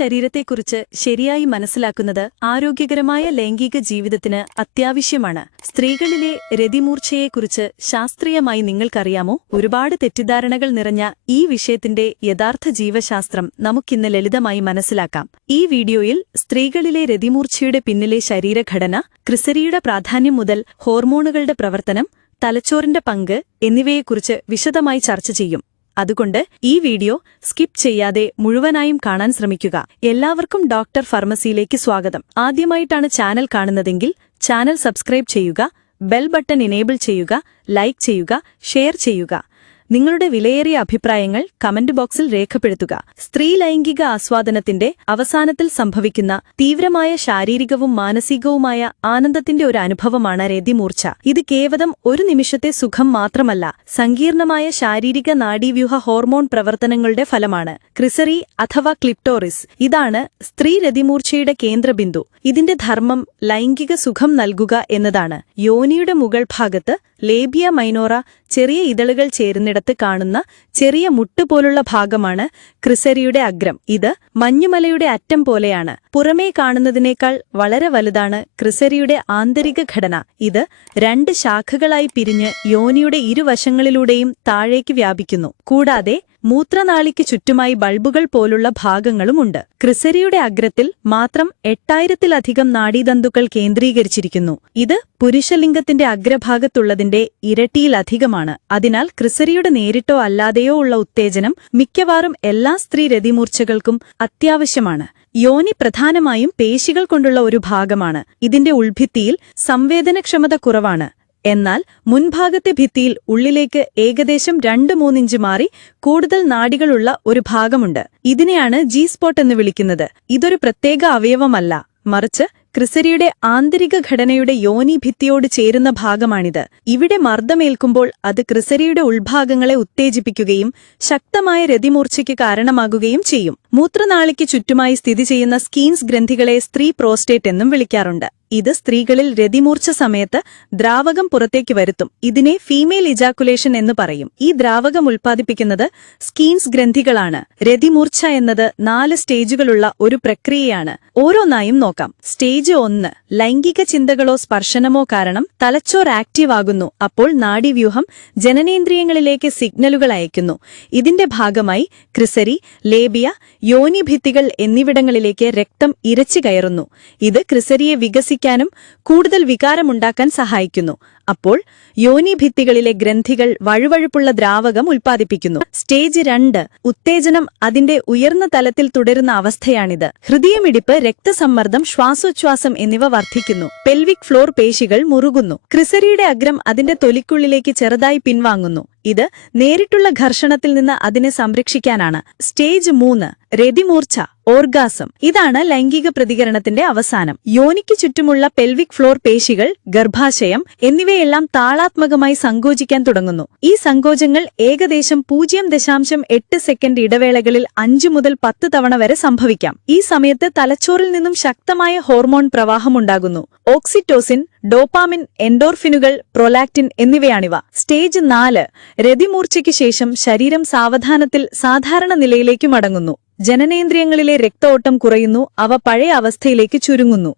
ശരീരത്തെക്കുറിച്ച് ശരിയായി മനസ്സിലാക്കുന്നത് ആരോഗ്യകരമായ ലൈംഗിക ജീവിതത്തിന് അത്യാവശ്യമാണ്. സ്ത്രീകളിലെ രതിമൂർച്ചയെക്കുറിച്ച് ശാസ്ത്രീയമായി നിങ്ങൾക്കറിയാമോ? ഒരുപാട് തെറ്റിദ്ധാരണകൾ നിറഞ്ഞ ഈ വിഷയത്തിന്റെ യഥാർത്ഥ ജീവശാസ്ത്രം നമുക്കിന്ന് ലളിതമായി മനസ്സിലാക്കാം. ഈ വീഡിയോയിൽ സ്ത്രീകളിലെ രതിമൂർച്ചയുടെ പിന്നിലെ ശരീരഘടന ക്രിസരിയുടെ പ്രാധാന്യം മുതൽ ഹോർമോണുകളുടെ പ്രവർത്തനം തലച്ചോറിന്റെ പങ്ക് എന്നിവയെക്കുറിച്ച് വിശദമായി ചർച്ച ചെയ്യും. അതുകൊണ്ട് ഈ വീഡിയോ സ്കിപ്പ് ചെയ്യാതെ മുഴുവനായും കാണാൻ ശ്രമിക്കുക. എല്ലാവർക്കും ഡോക്ടർ ഫാർമസിയിലേക്ക് സ്വാഗതം. ആദ്യമായിട്ടാണ് ചാനൽ കാണുന്നതെങ്കിൽ ചാനൽ സബ്സ്ക്രൈബ് ചെയ്യുക ബെൽ ബട്ടൺ ഇനേബിൾ ചെയ്യുക ലൈക്ക് ചെയ്യുക ഷെയർ ചെയ്യുക. നിങ്ങളുടെ വിലയേറിയ അഭിപ്രായങ്ങൾ കമന്റ് ബോക്സിൽ രേഖപ്പെടുത്തുക. സ്ത്രീ ലൈംഗിക ആസ്വാദനത്തിന്റെ അവസാനത്തിൽ സംഭവിക്കുന്ന തീവ്രമായ ശാരീരികവും മാനസികവുമായ ആനന്ദത്തിന്റെ ഒരു അനുഭവമാണ് രതിമൂർച്ച. ഇത് കേവലം ഒരു നിമിഷത്തെ സുഖം മാത്രമല്ല സങ്കീർണമായ ശാരീരിക നാഡീവ്യൂഹ ഹോർമോൺ പ്രവർത്തനങ്ങളുടെ ഫലമാണ്. ക്രിസറി അഥവാ ക്ലിപ്റ്റോറിസ് ഇതാണ് സ്ത്രീ രതിമൂർച്ചയുടെ കേന്ദ്രബിന്ദു. ഇതിന്റെ ധർമ്മം ലൈംഗിക സുഖം നൽകുക എന്നതാണ്. യോനിയുടെ മുകൾ ഭാഗത്ത് ലേബിയ മൈനോറ ചെറിയ ഇതളുകൾ ചേരുന്നിടത്ത് കാണുന്ന ചെറിയ മുട്ടുപോലുള്ള ഭാഗമാണ് ക്രിസരിയുടെ അഗ്രം. ഇത് മഞ്ഞുമലയുടെ അറ്റം പോലെയാണ്. പുറമേ കാണുന്നതിനേക്കാൾ വളരെ വലുതാണ് ക്രിസരിയുടെ ആന്തരിക ഘടന. ഇത് രണ്ട് ശാഖകളായി പിരിഞ്ഞ് യോനിയുടെ ഇരുവശങ്ങളിലൂടെയും താഴേക്ക് വ്യാപിക്കുന്നു. കൂടാതെ മൂത്രനാളിക്ക് ചുറ്റുമായി ബൾബുകൾ പോലുള്ള ഭാഗങ്ങളുമുണ്ട്. ക്രിസരിയുടെ അഗ്രത്തിൽ മാത്രം എട്ടായിരത്തിലധികം നാഡീതന്തുക്കൾ കേന്ദ്രീകരിച്ചിരിക്കുന്നു. ഇത് പുരുഷലിംഗത്തിന്റെ അഗ്രഭാഗത്തുള്ളതിന്റെ ഇരട്ടിയിലധികമാണ്. അതിനാൽ ക്രിസരിയുടെ നേരിട്ടോ അല്ലാതെയോ ഉള്ള ഉത്തേജനം മിക്കവാറും എല്ലാ സ്ത്രീ രതിമൂർച്ചകൾക്കും അത്യാവശ്യമാണ്. യോനി പ്രധാനമായും പേശികൾ കൊണ്ടുള്ള ഒരു ഭാഗമാണ്. ഇതിന്റെ ഉൾഭിത്തിയിൽ സംവേദനക്ഷമത കുറവാണ്. എന്നാൽ മുൻഭാഗത്തെ ഭിത്തിയിൽ ഉള്ളിലേക്ക് ഏകദേശം രണ്ട് മൂന്നിഞ്ച് മാറി കൂടുതൽ നാടികളുള്ള ഒരു ഭാഗമുണ്ട്. ഇതിനെയാണ് ജി സ്പോട്ട് എന്ന് വിളിക്കുന്നത്. ഇതൊരു പ്രത്യേക അവയവമല്ല. മറിച്ച് ക്രിസരിയുടെ ആന്തരിക ഘടനയുടെ യോനി ഭിത്തിയോട് ചേരുന്ന ഭാഗമാണിത്. ഇവിടെ മർദ്ദമേൽക്കുമ്പോൾ അത് ക്രിസരിയുടെ ഉൾഭാഗങ്ങളെ ഉത്തേജിപ്പിക്കുകയും ശക്തമായ രതിമൂർച്ചയ്ക്ക് കാരണമാകുകയും ചെയ്യും. മൂത്രനാളിക്ക് ചുറ്റുമായി സ്ഥിതി ചെയ്യുന്ന സ്കീൻസ് ഗ്രന്ഥികളെ സ്ത്രീ പ്രോസ്റ്റേറ്റ് എന്നും വിളിക്കാറുണ്ട്. ഇത് സ്ത്രീകളിൽ രതിമൂർച്ച സമയത്ത് ദ്രാവകം പുറത്തേക്ക് വരുത്തും. ഇതിനെ ഫീമെയിൽ ഇജാക്കുലേഷൻ എന്ന് പറയും. ഈ ദ്രാവകം ഉൽപ്പാദിപ്പിക്കുന്നത് സ്കീൻസ് ഗ്രന്ഥികളാണ്. രതിമൂർച്ച എന്നത് നാല് സ്റ്റേജുകളുള്ള ഒരു പ്രക്രിയയാണ്. ഓരോന്നായും നോക്കാം. സ്റ്റേജ് ഒന്ന് ലൈംഗിക ചിന്തകളോ സ്പർശനമോ കാരണം തലച്ചോർ ആക്റ്റീവ് ആകുന്നു. അപ്പോൾ നാഡീവ്യൂഹം ജനനേന്ദ്രിയങ്ങളിലേക്ക് സിഗ്നലുകൾ അയക്കുന്നു ഇതിന്റെ ഭാഗമായി ക്രിസരി ലേബിയ യോനിഭിത്തികൾ എന്നിവിടങ്ങളിലേക്ക് രക്തം ഇരച്ചു കയറുന്നു. ഇത് ക്രിസരിയെ വികസിക്കാനും കൂടുതൽ വികാരമുണ്ടാക്കാൻ സഹായിക്കുന്നു. അപ്പോൾ യോനിഭിത്തികളിലെ ഗ്രന്ഥികൾ വഴുവഴുപ്പുള്ള ദ്രാവകം ഉൽപ്പാദിപ്പിക്കുന്നു. സ്റ്റേജ് രണ്ട് ഉത്തേജനം അതിന്റെ ഉയർന്ന തലത്തിൽ തുടരുന്ന അവസ്ഥയാണിത്. ഹൃദയമിടിപ്പ് രക്തസമ്മർദ്ദം ശ്വാസോച്ഛ്വാസം എന്നിവ വർദ്ധിക്കുന്നു. പെൽവിക് ഫ്ലോർ പേശികൾ മുറുകുന്നു. ക്രിസരിയുടെ അഗ്രം അതിന്റെ തൊലിക്കുള്ളിലേക്ക് ചെറുതായി പിൻവാങ്ങുന്നു. ഇത് നേരിട്ടുള്ള ഘർഷണത്തിൽ നിന്ന് അതിനെ സംരക്ഷിക്കാനാണ്. സ്റ്റേജ് മൂന്ന് രതിമൂർച്ച ഓർഗാസം. ഇതാണ് ലൈംഗിക പ്രതികരണത്തിന്റെ അവസാനം. യോനിക്ക് ചുറ്റുമുള്ള പെൽവിക് ഫ്ലോർ പേശികൾ ഗർഭാശയം എന്നിവയെല്ലാം താളാത്മകമായി സങ്കോചിക്കാൻ തുടങ്ങുന്നു. ഈ സങ്കോചങ്ങൾ ഏകദേശം പൂജ്യം ദശാംശം എട്ട് സെക്കൻഡ് ഇടവേളകളിൽ അഞ്ചു മുതൽ പത്ത് തവണ വരെ സംഭവിക്കാം. ഈ സമയത്ത് തലച്ചോറിൽ നിന്നും ശക്തമായ ഹോർമോൺ പ്രവാഹമുണ്ടാകുന്നു ഓക്സിറ്റോസിൻ ഡോപ്പാമിൻ എൻഡോർഫിനുകൾ പ്രൊലാക്റ്റിൻ എന്നിവയാണിവ. സ്റ്റേജ് നാല് രതിമൂർച്ചയ്ക്ക് ശേഷം ശരീരം സാവധാനത്തിൽ സാധാരണ നിലയിലേക്ക് മടങ്ങുന്നു. ജനനേന്ദ്രിയങ്ങളിലെ രക്തഓട്ടം കുറയുന്നു അവ പഴയ അവസ്ഥയിലേക്ക് ചുരുങ്ങുന്നു.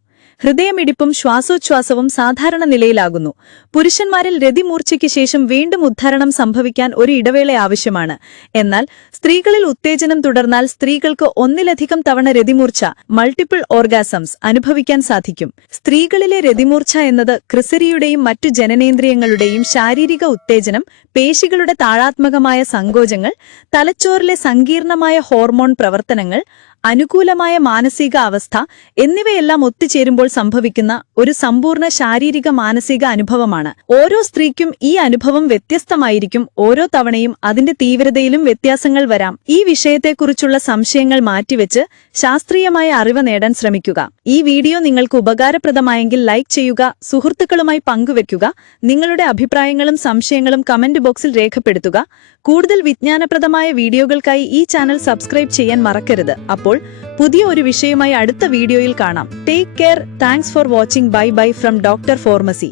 ഹൃദയമിടിപ്പും ശ്വാസോച്ഛ്വാസവും സാധാരണ നിലയിലാകുന്നു. പുരുഷന്മാരിൽ രതിമൂർച്ചയ്ക്ക് ശേഷം വീണ്ടും ഉദ്ധാരണം സംഭവിക്കാൻ ഒരു ഇടവേള ആവശ്യമാണ്. എന്നാൽ സ്ത്രീകളിൽ ഉത്തേജനം തുടർന്നാൽ സ്ത്രീകൾക്ക് ഒന്നിലധികം തവണ രതിമൂർച്ച മൾട്ടിപ്പിൾ ഓർഗാസംസ് അനുഭവിക്കാൻ സാധിക്കും. സ്ത്രീകളിലെ രതിമൂർച്ച എന്നത് ക്രിസരിയുടെയും മറ്റു ജനനേന്ദ്രിയങ്ങളുടെയും ശാരീരിക ഉത്തേജനം പേശികളുടെ താഴാത്മകമായ സങ്കോചങ്ങൾ തലച്ചോറിലെ സങ്കീർണമായ ഹോർമോൺ പ്രവർത്തനങ്ങൾ അനുകൂലമായ മാനസിക അവസ്ഥ എന്നിവയെല്ലാം ഒത്തുചേരുമ്പോൾ സംഭവിക്കുന്ന ഒരു സമ്പൂർണ ശാരീരിക മാനസിക അനുഭവമാണ്. ഓരോ സ്ത്രീക്കും ഈ അനുഭവം വ്യത്യസ്തമായിരിക്കും. ഓരോ തവണയും അതിന്റെ തീവ്രതയിലും വ്യത്യാസങ്ങൾ വരാം. ഈ വിഷയത്തെക്കുറിച്ചുള്ള സംശയങ്ങൾ മാറ്റിവെച്ച് ശാസ്ത്രീയമായ അറിവ് നേടാൻ ശ്രമിക്കുക. ഈ വീഡിയോ നിങ്ങൾക്ക് ഉപകാരപ്രദമായെങ്കിൽ ലൈക്ക് ചെയ്യുക സുഹൃത്തുക്കളുമായി പങ്കുവെക്കുക നിങ്ങളുടെ അഭിപ്രായങ്ങളും സംശയങ്ങളും കമന്റ് ബോക്സിൽ രേഖപ്പെടുത്തുക. കൂടുതൽ വിജ്ഞാനപ്രദമായ വീഡിയോകൾക്കായി ഈ ചാനൽ സബ്സ്ക്രൈബ് ചെയ്യാൻ മറക്കരുത്. അപ്പോൾ പുതിയ ഒരു വിഷയമായി അടുത്ത വീഡിയോയിൽ കാണാം. Take care thanks for watching bye bye from doctor pharmacy